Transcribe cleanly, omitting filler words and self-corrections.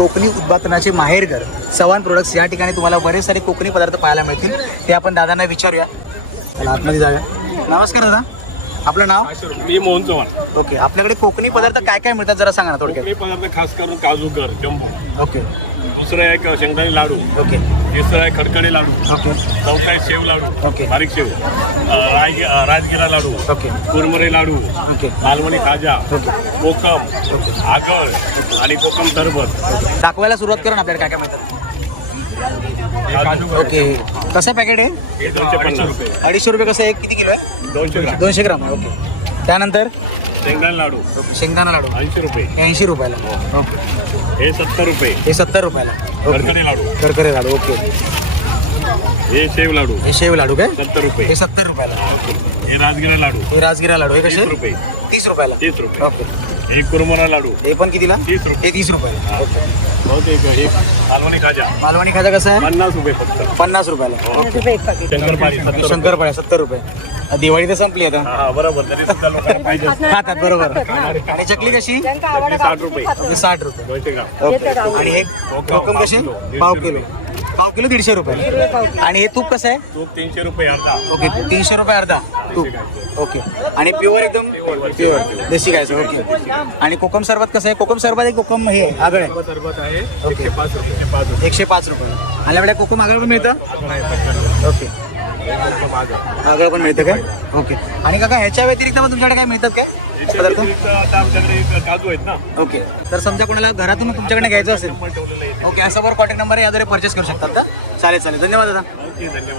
कोकणी उत्पादनाचे माहेरघर चव्हाण प्रोडक्ट्स, या ठिकाणी तुम्हाला बरेच सारे कोकणी पदार्थ पाहायला मिळतील. ते आपण दादांना विचारूया. चला आतमध्ये जाऊया. नमस्कार दादा, आपलं नाव? मी मोहन चव्हाण. ओके, आपल्याकडे कोकणी पदार्थ काय काय मिळतात जरा सांगा ना थोडक्यात. कोकणी पदार्थ खास करून काजूगर, जंबू. ओके दुसरं आहे शेंगदाणे लाडू. ओके तिसरं आहे खडखडे लाडू. ओके चौथा आहे शेव लाडू. ओके. बारीक शेव. राजगिरा लाडू. ओके कुरमुरे लाडू. ओके मालवणी खाजा. ओके कोकम. आगळ आणि कोकम सरबत. दाखवायला सुरुवात करू ना आपल्याला काय काय मिळतात. ओके, कसं पॅकेट आहे? हे 250 रुपये. 250 रुपये. कसं आहे? किती किलो आहे? 200 ग्राम. 200 ग्राम. ओके. त्यानंतर शेंगदाणे लाडू शेंगदाणा लाडू 80 रुपये. 80 रुपयाला. ओके. हे 70 रुपये. हे 70 रुपयाला. खडखडे लाडू. करकरे लाडू. ओके. हे शेव लाडू हे शेव लाडू काय? 70 रुपये. हे 70 रुपयाला. हे राजगिरा लाडू हे राजगिरा लाडू हे 30 कसे? रुपये. 30 रुपयाला. 30 रुपये. ओके. हे कुरमुरा लाडू हे पण कितीला? 30 रुपये. हे 30 रुपयाला. ओके. बहुतेक हे मालवणी खाजा मालवणी खाजा कसं आहे? 50 रुपये फक्त. 50 रुपयाला. शंकरपाळी 70 रुपये. शंकरपाळ्या 70 रुपये. दिवाळी तर संपली आता. हा बरोबर. तरी सुद्धा लोकांना पाहिजे. खातात बरोबर. आणि चकली कशी? 60 रुपये. ओके, 60 रुपये. 200 ग्राम. ओके. आणि हे कोकम कसे? पाव किलो. पाव किलो 150 रुपये. आणि हे तूप कसं आहे? तूप 300 रुपये अर्धा. ओके, 300 रुपये अर्धा तूप. ओके. आणि प्युअर एकदम प्युअर देशी गायचं. ओके. आणि कोकम सरबत कसं आहे? कोकम सरबत आहे, कोकम हे आगळ आहे. सरबत आहे ओके. 105 रुपये. 105 रुपये. आणि आपल्या कोकम आगळ पण मिळतं? ओके. आगळ पण मिळतं काय? ओके. आणि काका ह्याच्या व्यतिरिक्त मग तुमच्याकडे काय मिळतात काय पदार्थ? आता आमच्याकडे काजू आहेत ना. ओके. तर समजा कोणाला घरातून तुमच्याकडे घ्यायचं असेल, ठेवलेलं आहे. ओके, असा बरोबर कॉन्टॅक्ट नंबर आहे, याद्वारे परचेस करू शकतात का? चालेल चालेल. धन्यवाद दादा. ओके, धन्यवाद.